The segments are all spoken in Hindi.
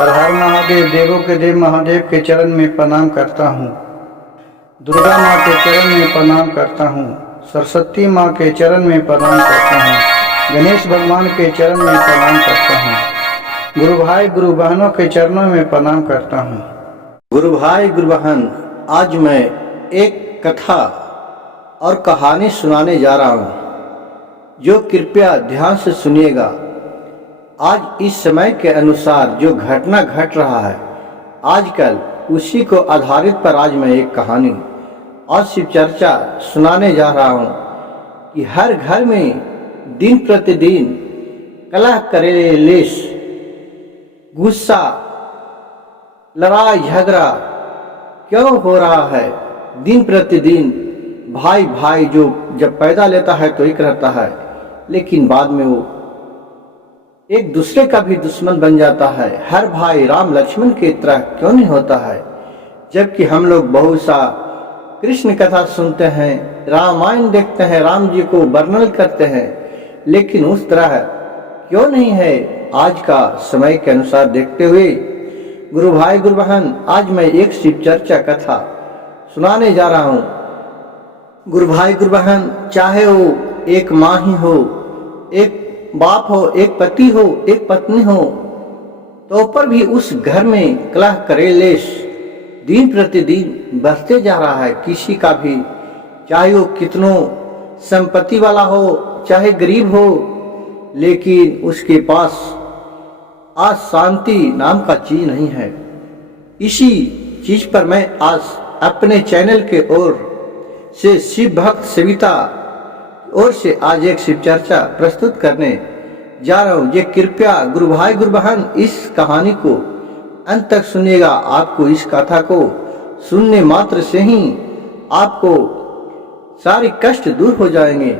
हर हर महादेव, देवों के देव महादेव के चरण में प्रणाम करता हूँ। दुर्गा माँ के चरण में प्रणाम करता हूँ। सरस्वती माँ के चरण में प्रणाम करता हूँ। गणेश भगवान के चरण में प्रणाम करता हूँ। गुरु भाई गुरु बहनों के चरणों में प्रणाम करता हूँ। गुरु भाई गुरु बहन, आज मैं एक कथा और कहानी सुनाने जा रहा हूँ, जो कृपया ध्यान से सुनिएगा। आज इस समय के अनुसार जो घटना घट रहा है आजकल, उसी को आधारित पर आज मैं एक कहानी और शिव चर्चा सुनाने जा रहा हूँ कि हर घर में दिन प्रतिदिन कलह कलेश, गुस्सा, लड़ाई झगड़ा क्यों हो रहा है। दिन प्रतिदिन भाई भाई जो जब पैदा लेता है तो एक रहता है, लेकिन बाद में वो एक दूसरे का भी दुश्मन बन जाता है। हर भाई राम लक्ष्मण की तरह क्यों नहीं होता है। जबकि हम लोग बहुत सा कृष्ण कथा सुनते हैं, रामायण देखते हैं, राम जी को वर्णन करते हैं, लेकिन उस तरह क्यों नहीं है। आज का समय के अनुसार देखते हुए गुरु भाई गुरु बहन, आज मैं एक शिव चर्चा कथा सुनाने जा रहा हूँ। गुरु भाई गुरु बहन, चाहे वो एक माँ ही हो, एक बाप हो, एक पति हो, एक पत्नी हो, तो पर भी उस घर में कलह कलेश दिन प्रतिदिन बढ़ते जा रहा है। किसी का भी, चाहे वो कितनों संपत्ति वाला हो, चाहे गरीब हो, लेकिन उसके पास आज शांति नाम का चीज नहीं है। इसी चीज पर मैं आज अपने चैनल के ओर से शिव भक्त सविता ओर से आज एक शिव चर्चा प्रस्तुत करने जा रहा हूँ। ये कृपया गुरु भाई गुरु बहन इस कहानी को अंत तक सुनिएगा। आपको इस कथा को सुनने मात्र से ही आपको सारी कष्ट दूर हो जाएंगे,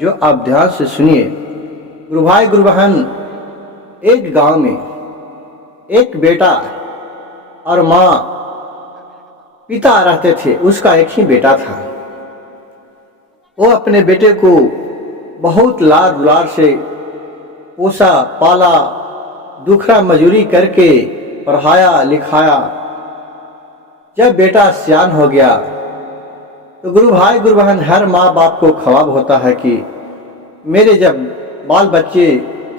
जो आप ध्यान से सुनिए। गुरु भाई गुरु बहन, एक गांव में एक बेटा और माँ पिता रहते थे। उसका एक ही बेटा था। वो अपने बेटे को बहुत लाड दुलार से पोसा पाला, दुखड़ा मजूरी करके पढ़ाया लिखाया। जब बेटा सियान हो गया तो गुरु भाई गुरु बहन, हर माँ बाप को ख्वाब होता है कि मेरे जब बाल बच्चे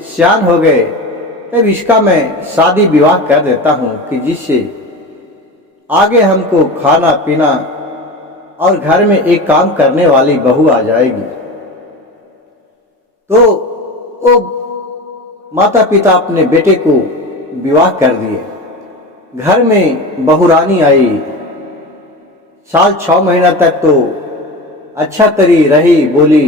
सियान हो गए तब इसका मैं शादी विवाह कर देता हूँ, कि जिससे आगे हमको खाना पीना और घर में एक काम करने वाली बहू आ जाएगी। तो वो माता पिता अपने बेटे को विवाह कर दिए। घर में बहुरानी आई। साल 6 महीना तक तो अच्छा तरी रही, बोली,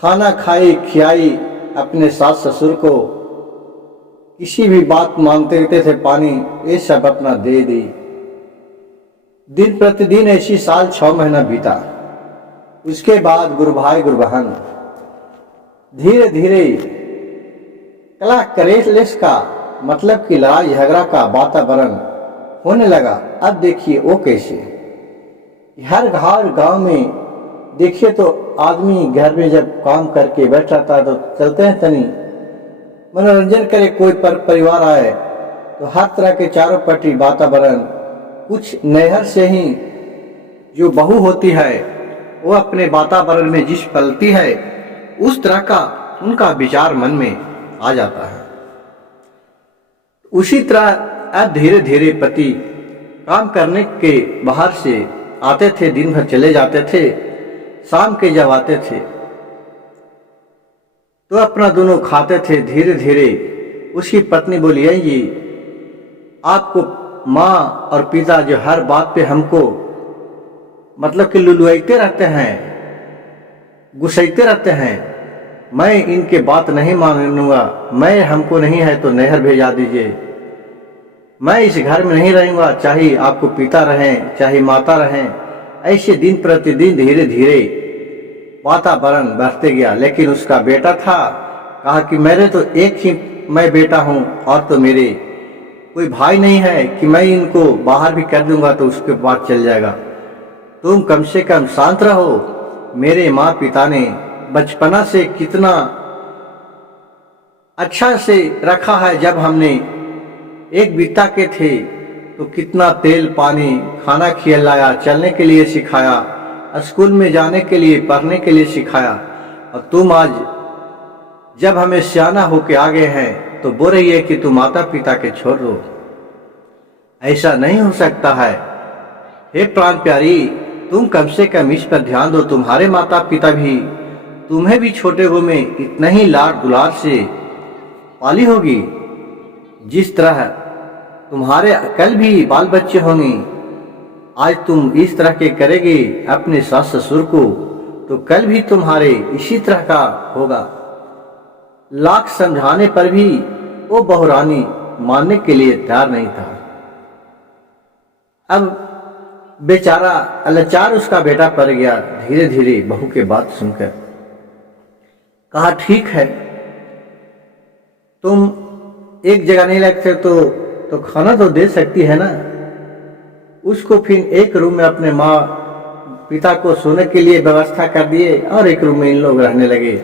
खाना खाई खियाई अपने सास ससुर को। किसी भी बात मांगते रहते थे, पानी, ये सब अपना दे दी। दिन प्रतिदिन ऐसी साल 6 महीना बीता। उसके बाद गुरु भाई गुरु बहन, धीरे धीरे कलह कलेश का मतलब कि लड़ाई झगड़ा का वातावरण होने लगा। अब देखिए वो कैसे, हर गांव में देखिए तो आदमी घर में जब काम करके बैठ रहता है तो चलते हैं तनी मनोरंजन करे। कोई परिवार आए तो हर तरह के चारों पट्टी वातावरण, कुछ नहर से ही जो बहू होती है वो अपने वातावरण में जिस पलती है उस तरह का उनका विचार मन में आ जाता है। उसी तरह अब धीरे धीरे पति काम करने के बाहर से आते थे, दिन भर चले जाते थे। शाम के जब आते थे तो अपना दोनों खाते थे। धीरे धीरे उसकी पत्नी बोली, जी आपको माँ और पिता जो हर बात पे हमको मतलब कि लुलुआते रहते हैं, गुस्साते रहते हैं, मैं इनके बात नहीं मानूंगा। मैं, हमको नहीं है तो नहर भेजा दीजिए। मैं इस घर में नहीं रहूंगा, चाहे आपको पिता रहें चाहे माता रहें। ऐसे दिन प्रतिदिन धीरे धीरे वातावरण बढ़ते गया। लेकिन उसका बेटा था, कहा कि मेरे तो एक ही मैं बेटा हूं और तो मेरे कोई भाई नहीं है कि मैं इनको बाहर भी कर दूंगा तो उसके बाद चल जाएगा। तुम कम से कम शांत रहो। मेरे माँ पिता ने बचपना से कितना अच्छा से रखा है। जब हमने एक बिता के थे तो कितना तेल पानी खाना खिलाया, चलने के लिए सिखाया, स्कूल में जाने के लिए पढ़ने के लिए सिखाया, और तुम आज जब हमें सियाना होके आ गए हैं तो बोल रही है कि तुम माता पिता के छोड़ दो। ऐसा नहीं हो सकता है। हे प्राण प्यारी, तुम कम से कम इस पर ध्यान दो। तुम्हारे माता पिता भी तुम्हें भी छोटे हो में इतना ही लाड दुलार से पाली होगी जिस तरह तुम्हारे कल भी बाल बच्चे होंगे। आज तुम इस तरह के करेगी अपने सास ससुर को तो कल भी तुम्हारे इसी तरह का होगा। लाख समझाने पर भी वो बहुरानी मानने के लिए तैयार नहीं था। अब बेचारा लाचार उसका बेटा पड़ गया। धीरे धीरे बहू के बात सुनकर कहा, ठीक है, तुम एक जगह नहीं लगते तो खाना तो दे सकती है ना। उसको फिर एक रूम में अपने माँ पिता को सोने के लिए व्यवस्था कर दिए और एक रूम में इन लोग रहने लगे।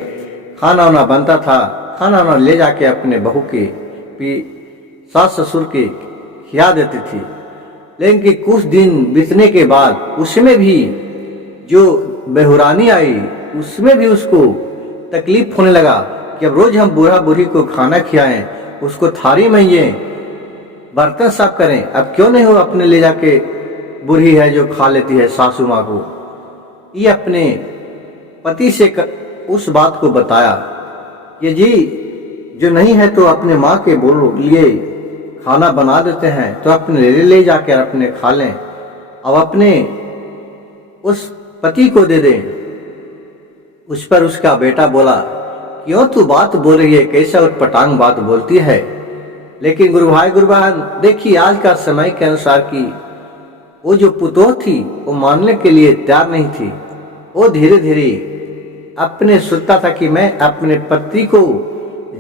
खाना वाना बनता था, खाना वाना ले जाके अपने बहू के सास ससुर के खिला देती थी। लेकिन कि कुछ दिन बीतने के बाद उसमें भी जो बहुरानी आई उसमें भी उसको तकलीफ होने लगा कि अब रोज हम बूढ़ा बूढ़ी को खाना खिलाएं, उसको थारी में बर्तन साफ करें, अब क्यों नहीं हो अपने ले जाके बूढ़ी है जो खा लेती है सासू माँ को। ये अपने पति से उस बात को बताया कि जी जो नहीं है तो अपने माँ के बोलो लिए खाना बना देते हैं तो अपने ले जाकर अपने खा लें, अब अपने उस पति को दे दें। उस पर उसका बेटा बोला, क्यों तू बात बोल रही है, कैसा उटपटांग बात बोलती है। लेकिन गुरु भाई गुरु बहन देखिए, आज का समय के अनुसार की वो जो पुतोह थी वो मानने के लिए तैयार नहीं थी। वो धीरे धीरे अपने सोचता था कि मैं अपने पति को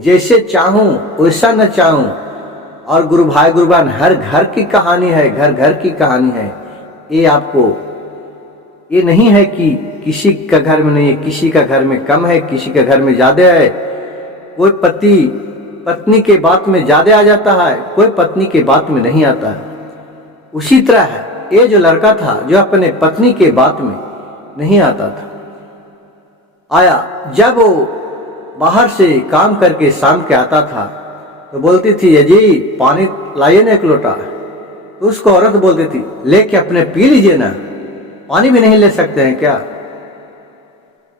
जैसे चाहूं वैसा न चाहूं। और गुरु भाई गुरु बहन हर घर की कहानी है, घर घर की कहानी है। ये आपको ये नहीं है कि किसी का घर में नहीं है, किसी का घर में कम है, किसी का घर में ज्यादा है। कोई पति पत्नी के बात में ज्यादा आ जाता है, कोई पत्नी के बात में नहीं आता है। उसी तरह है ये जो लड़का था जो अपने पत्नी के बात में नहीं आता था, आया जब वो बाहर से काम करके शाम के आता था तो बोलती थी, जी पानी लाइए ना एक लोटा। तो उसको औरत बोलती थी, लेके अपने पी लीजिए ना, पानी भी नहीं ले सकते हैं क्या।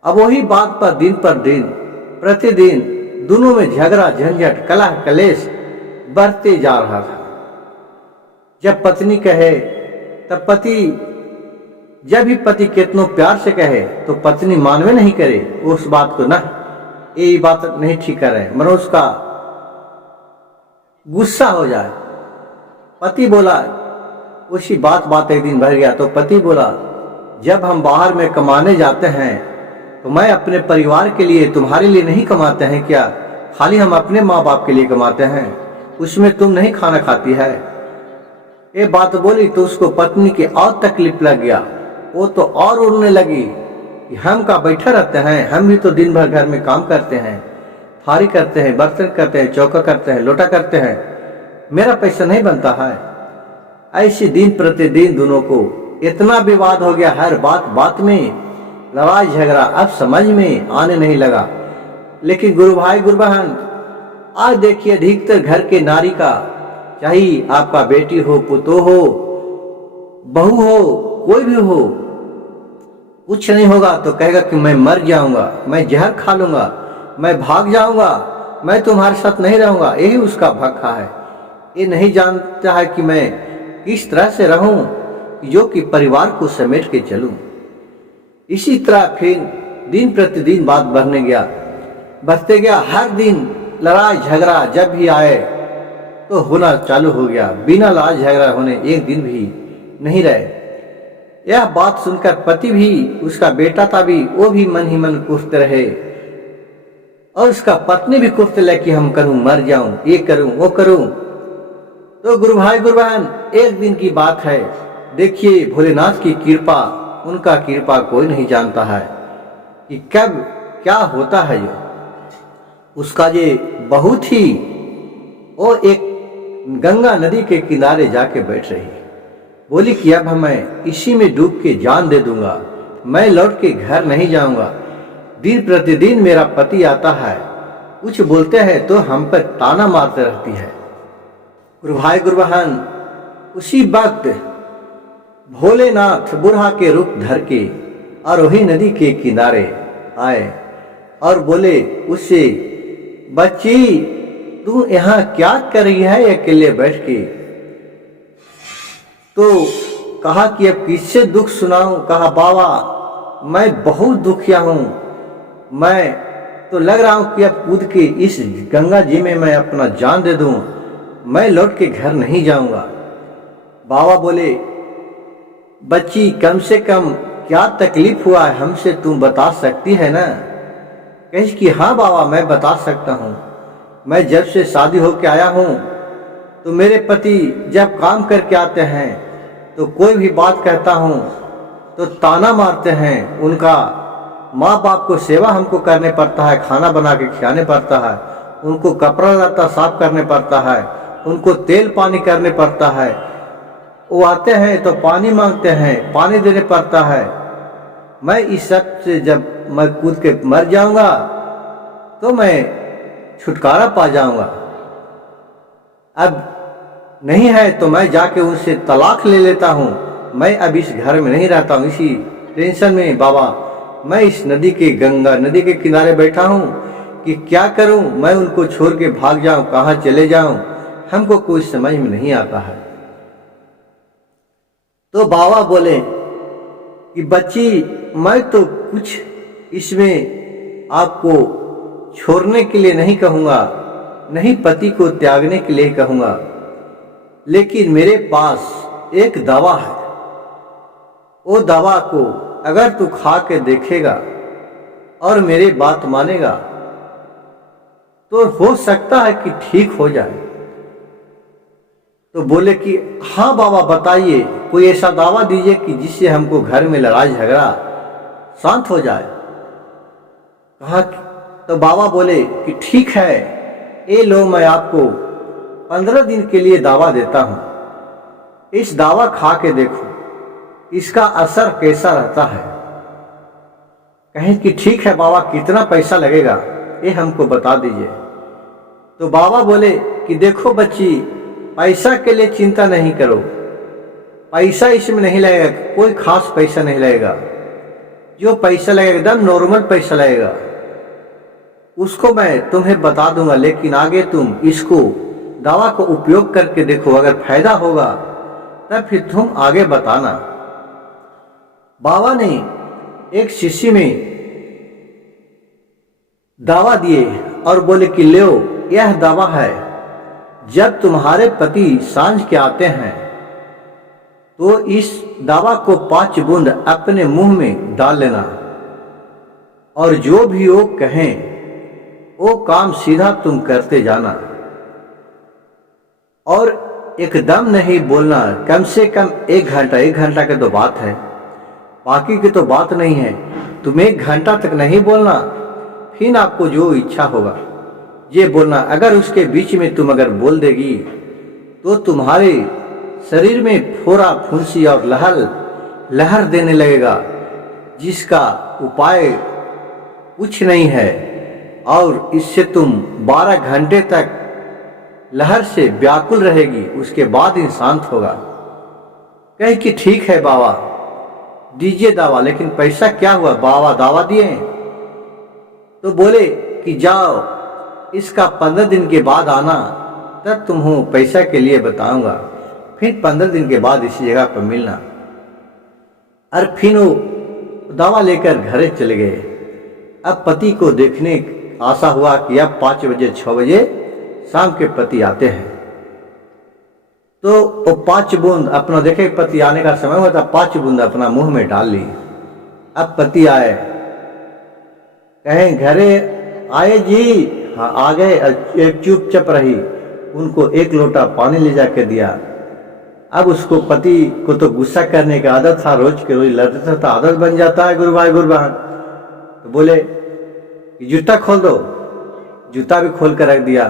अब वही बात पर दिन प्रतिदिन दोनों में झगड़ा झंझट कलह कलेश बढ़ते जा रहा था। जब पत्नी कहे तब पति, जब भी पति कितनों प्यार से कहे तो पत्नी मानवे नहीं करे उस बात को, ना ये बात नहीं ठीक कर रहे, मनो उसका गुस्सा हो जाए। पति बोला, उसी बात एक दिन भर गया तो पति बोला, जब हम बाहर में कमाने जाते हैं तो मैं अपने परिवार के लिए तुम्हारे लिए नहीं कमाते हैं क्या, खाली हम अपने माँ बाप के लिए कमाते हैं, उसमें तुम नहीं खाना खाती है। ये बात बोली तो उसको पत्नी के और तकलीफ लग गया। वो तो और उड़ने लगी कि हम का बैठे रहते हैं, हम भी तो दिन भर घर में काम करते हैं, थारी करते हैं, बर्तन करते हैं, चौका करते हैं, लोटा करते हैं, मेरा पैसा नहीं बनता है। ऐसे दिन प्रतिदिन दोनों को इतना विवाद हो गया, हर बात में लड़ाई झगड़ा अब समझ में आने नहीं लगा। लेकिन गुरु भाई गुरु बहन आज देखिए, अधिकतर घर के नारी का, चाहे आपका बेटी हो, पुतो हो, बहू हो, कोई भी हो, कुछ नहीं होगा तो कहेगा कि मैं मर जाऊंगा, मैं जहर खा लूंगा, मैं भाग जाऊंगा, मैं तुम्हारे साथ नहीं रहूंगा। यही उसका भक्खा है। ये नहीं जानता है कि मैं किस तरह से रहूं जो कि परिवार को समेट के चलूं। इसी तरह फिर दिन प्रतिदिन बात बढ़ते गया। हर दिन लड़ाई झगड़ा जब भी आए तो होना चालू हो गया, बिना लड़ाई झगड़ा होने एक दिन भी नहीं रहे। यह बात सुनकर पति भी, उसका बेटा था भी, वो भी मन ही मन कुफ्ते रहे और उसका पत्नी भी कुफ्ते लगे कि हम करूं, मर जाऊं, ये करूं, वो करूं। तो गुरु भाई गुरु बहन एक दिन की बात है, देखिए भोलेनाथ की कृपा, उनका कृपा कोई नहीं जानता है कि कब क्या होता है। जो उसका ये बहू थी वो एक गंगा नदी के किनारे जाके बैठ रही। बोली कि अब मैं इसी में डूब के जान दे दूंगा, मैं लौट के घर नहीं जाऊंगा। दिन प्रतिदिन मेरा पति आता है, कुछ बोलते हैं तो हम पर ताना मारते रहती है। गुरु भाई गुरु बहन, उसी वक्त भोलेनाथ बुढ़ा के रूप धर के और वही नदी के किनारे आए और बोले उससे, बच्ची तू यहाँ क्या कर रही है अकेले बैठ के? तो कहा कि अब किससे दुख सुनाऊं? कहा बाबा मैं बहुत दुखिया हूं, मैं तो लग रहा हूं कि अब कूद के इस गंगा जी में मैं अपना जान दे दूं, मैं लौट के घर नहीं जाऊंगा। बाबा बोले, बच्ची कम से कम क्या तकलीफ हुआ है हमसे तुम बता सकती है ना? कही कि हाँ बाबा मैं बता सकता हूँ। मैं जब से शादी होके आया हूँ तो मेरे पति जब काम करके आते हैं तो कोई भी बात कहता हूँ तो ताना मारते हैं। उनका माँ बाप को सेवा हमको करने पड़ता है, खाना बना के खिलाने पड़ता है, उनको कपड़ा लत्ता साफ करने पड़ता है, उनको तेल पानी करने पड़ता है। वो आते हैं तो पानी मांगते हैं, पानी देने पड़ता है। मैं इस सब से जब मैं कूद के मर जाऊंगा तो मैं छुटकारा पा जाऊंगा। अब नहीं है तो मैं जाके उनसे तलाक ले लेता हूँ। मैं अब इस घर में नहीं रहता हूँ, इसी टेंशन में बाबा मैं इस नदी के गंगा नदी के किनारे बैठा हूँ कि क्या करूँ, मैं उनको छोड़ के भाग जाऊं, कहाँ चले जाऊं, हमको कोई समझ में नहीं आता है। तो बाबा बोले कि बच्ची मैं तो कुछ इसमें आपको छोड़ने के लिए नहीं कहूँगा, नहीं पति को त्यागने के लिए कहूँगा, लेकिन मेरे पास एक दवा है। वो दवा को अगर तू खा के देखेगा और मेरी बात मानेगा तो हो सकता है कि ठीक हो जाए। तो बोले कि हाँ बाबा बताइए, कोई ऐसा दावा दीजिए कि जिससे हमको घर में लड़ाई झगड़ा शांत हो जाए। कहा तो बाबा बोले कि ठीक है, ये लो मैं आपको 15 दिन के लिए दावा देता हूं, इस दावा खा के देखो इसका असर कैसा रहता है। कहें कि ठीक है बाबा, कितना पैसा लगेगा ये हमको बता दीजिए। तो बाबा बोले कि देखो बच्ची, पैसा के लिए चिंता नहीं करो, पैसा इसमें नहीं लगेगा, कोई खास पैसा नहीं लगेगा। जो पैसा लगेगा एकदम नॉर्मल पैसा लगेगा, उसको मैं तुम्हें बता दूंगा, लेकिन आगे तुम इसको दवा को उपयोग करके देखो, अगर फायदा होगा तब फिर तुम आगे बताना। बाबा ने एक शीशी में दवा दिए और बोले कि लो यह दवा है, जब तुम्हारे पति सांझ के आते हैं तो इस दवा को 5 बूंद अपने मुंह में डाल लेना और जो भी वो कहें वो काम सीधा तुम करते जाना और एकदम नहीं बोलना। कम से कम 1 घंटा की तो बात है, बाकी की तो बात नहीं है। तुम 1 घंटा तक नहीं बोलना, फिर आपको जो इच्छा होगा ये बोलना। अगर उसके बीच में तुम अगर बोल देगी तो तुम्हारे शरीर में फोड़ा फुंसी और लहर देने लगेगा, जिसका उपाय कुछ नहीं है, और इससे तुम 12 घंटे तक लहर से व्याकुल रहेगी, उसके बाद ही शांत होगा। कहे कि ठीक है बाबा दीजिए दवा, लेकिन पैसा क्या हुआ? बाबा दावा दिए। तो बोले कि जाओ इसका 15 दिन के बाद आना, तब तुम्हें पैसा के लिए बताऊंगा। फिर 15 दिन के बाद इसी जगह पर मिलना। और फिर वो दवा लेकर घरे चले गए। अब पति को देखने आशा हुआ कि अब 5 बजे 6 बजे शाम के पति आते हैं, तो वो 5 बूंद अपना देखे पति आने का समय हुआ था, 5 बूंद अपना मुंह में डाल ली। अब पति आए, कहें घरे आए जी? हाँ आ गए। एक चुपचाप रही, उनको 1 लोटा पानी ले जाकर दिया। अब उसको पति को तो गुस्सा करने का आदत था, रोज के रोज लड़ता था, आदत बन जाता है गुरु भाई गुरु बहन। तो बोले कि जूता खोल दो, जूता भी खोल कर रख दिया,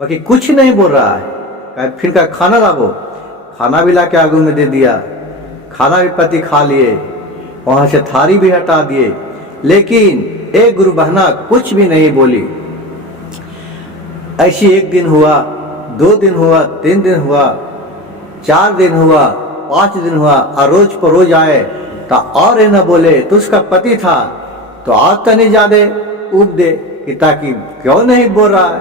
बाकी कुछ नहीं बोल रहा है। फिर कहा खाना लाओ, खाना भी ला के आगू में दे दिया, खाना भी पति खा लिए, वहां से थारी भी हटा दिए, लेकिन एक गुरु बहना कुछ भी नहीं बोली। ऐसी 1 दिन हुआ, 2 दिन हुआ, 3 दिन हुआ, 4 दिन हुआ, 5 दिन हुआ, और रोज पर रोज आए तो और न बोले। तो उसका पति था तो आज तो नहीं ज्यादा उब दे कि ताकि क्यों नहीं बोल रहा है।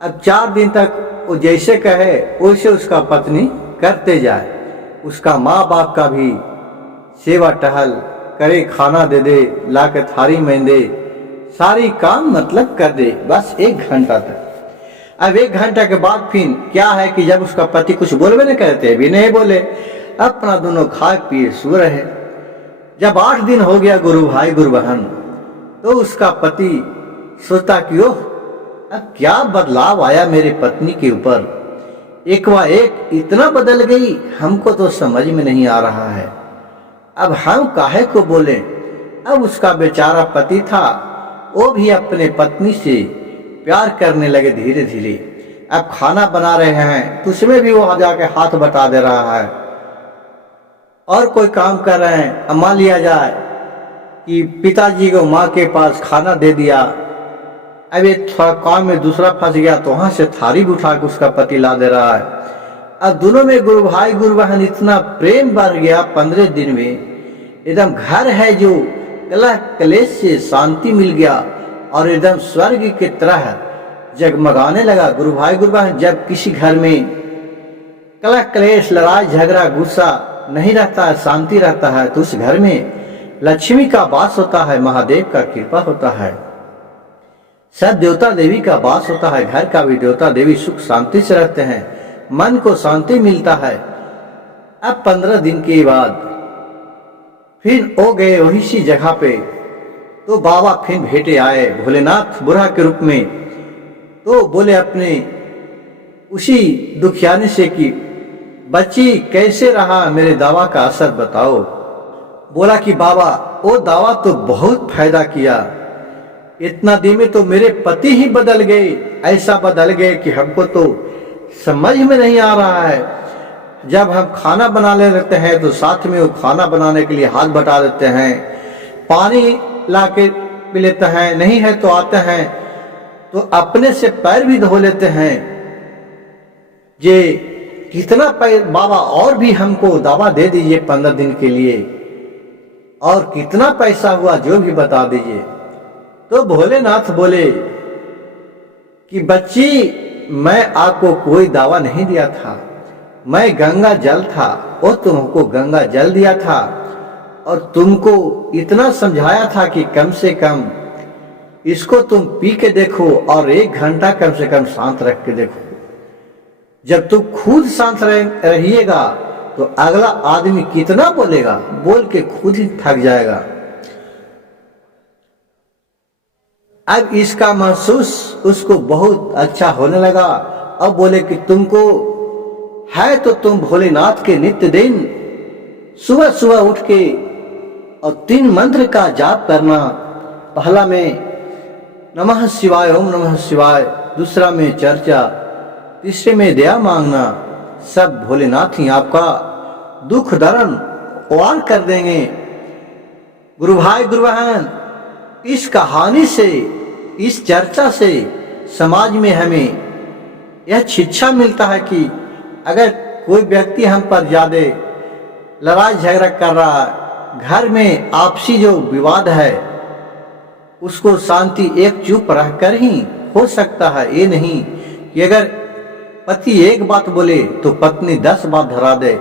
अब 4 दिन तक वो जैसे कहे वैसे उसका पत्नी करते जाए, उसका माँ बाप का भी सेवा टहल करे, खाना दे दे, ला के थारी में दे, सारी काम मतलब कर दे, बस 1 घंटा तक। अब 1 घंटा के बाद फिर क्या है कि जब उसका पति कुछ बोलवे नहीं करते, भी नहीं बोले, अपना दोनों खाए पिए सो रहे। जब 8 दिन हो गया गुरु भाई गुरु बहन, तो उसका पति सोचता कि ओह अब क्या बदलाव आया मेरे पत्नी के ऊपर, एक इतना बदल गई, हमको तो समझ में नहीं आ रहा है, अब हम काहे को बोले। अब उसका बेचारा पति था, वो भी अपने पत्नी से प्यार करने लगे धीरे धीरे। अब खाना बना रहे हैं तो उसमें भी वो जाके हाथ बटा दे रहा है, और कोई काम कर रहे हैं, अब मान लिया जाए कि पिताजी को माँ के पास खाना दे दिया, अब ये थोड़ा काम में दूसरा फंस गया तो वहां से थारी भी उठा के उसका पति ला दे रहा है। अब दोनों में गुरु भाई गुरु बहन इतना प्रेम बढ़ गया, 15 दिन में एकदम घर है जो कलह कलेश से शांति मिल गया और एकदम स्वर्ग की तरह जगमगाने लगा। गुरु भाई गुरु बहन, जब किसी घर में कलह कलेश, लड़ाई झगड़ा, गुस्सा नहीं रहता है, शांति रहता है, तो उस घर में लक्ष्मी का वास होता है, महादेव का कृपा होता है, सब देवता देवी का वास होता है, घर का भी देवता देवी सुख शांति से रहते हैं, मन को शांति मिलता है। अब 15 दिन के बाद फिर वो गए वही सी जगह पे, तो बाबा फिर भेटे आए भोलेनाथ बुढ़ा के रूप में। तो बोले अपने उसी दुखियाने से कि बच्ची कैसे रहा मेरे दवा का असर बताओ। बोला कि बाबा वो दवा तो बहुत फायदा किया, इतना दिन में तो मेरे पति ही बदल गए, ऐसा बदल गए कि हमको तो समझ में नहीं आ रहा है। जब हम खाना बनाने लगते हैं तो साथ में वो खाना बनाने के लिए हाथ बटा देते हैं, पानी ला के पी लेते हैं, नहीं है तो आते हैं तो अपने से पैर भी धो लेते हैं। ये कितना बाबा और भी हमको दवा दे दीजिए 15 दिन के लिए, और कितना पैसा हुआ जो भी बता दीजिए। तो भोलेनाथ बोले कि बच्ची मैं आपको कोई दावा नहीं दिया था, मैं गंगा जल था, और तुमको गंगा जल दिया था, और तुमको इतना समझाया था कि कम से कम इसको तुम पी के देखो और 1 घंटा कम से कम शांत रख के देखो। जब तुम खुद शांत रहिएगा तो अगला आदमी कितना बोलेगा, बोल के खुद ही थक जाएगा। अब इसका महसूस उसको बहुत अच्छा होने लगा। अब बोले कि तुमको है तो तुम भोलेनाथ के नित्य दिन सुबह सुबह उठ के और 3 मंत्र का जाप करना। पहला में नमः शिवाय, ओम नमः शिवाय, दूसरा में चर्चा, तीसरे में दया मांगना। सब भोलेनाथ ही आपका दुख दर्द पार कर देंगे। गुरु भाई गुरु बहन, इस कहानी से, इस चर्चा से समाज में हमें यह शिक्षा मिलता है कि अगर कोई व्यक्ति हम पर ज्यादा लड़ाई झगड़ा कर रहा है, घर में आपसी जो विवाद है उसको शांति एकजुट रहकर ही हो सकता है। ये नहीं कि अगर पति एक बात बोले तो पत्नी 10 बात धरा दे,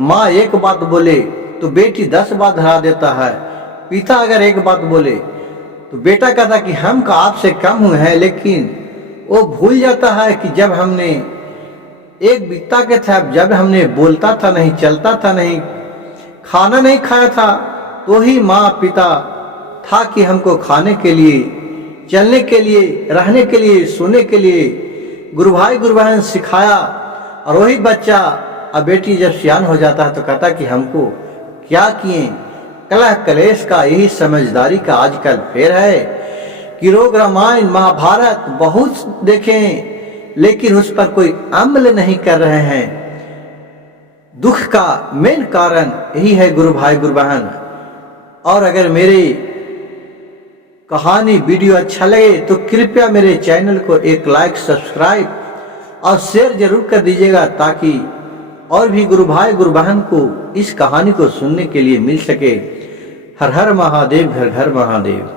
माँ एक बात बोले तो बेटी 10 बात धरा देता है, पिता अगर एक बात बोले तो बेटा कहता कि हम का आपसे कम हुए हैं, लेकिन वो भूल जाता है कि जब हमने एक बीता के था, जब हमने बोलता था नहीं, चलता था नहीं, खाना नहीं खाया था, तो ही माँ पिता था कि हमको खाने के लिए, चलने के लिए, रहने के लिए, सोने के लिए गुरु भाई गुरु बहन सिखाया। और वही बच्चा अब बेटी जब सियान हो जाता है तो कहता कि हमको क्या किए। कलह कलेश का यही समझदारी का आजकल फेर है कि लोग रामायण महाभारत बहुत देखें, लेकिन उस पर कोई अमल नहीं कर रहे हैं। दुख का मेन कारण यही है गुरु भाई गुरु बहन। और अगर मेरी कहानी वीडियो अच्छा लगे तो कृपया मेरे चैनल को एक लाइक, सब्सक्राइब और शेयर जरूर कर दीजिएगा, ताकि और भी गुरु भाई गुरु बहन को इस कहानी को सुनने के लिए मिल सके। हर हर महादेव, घर घर महादेव।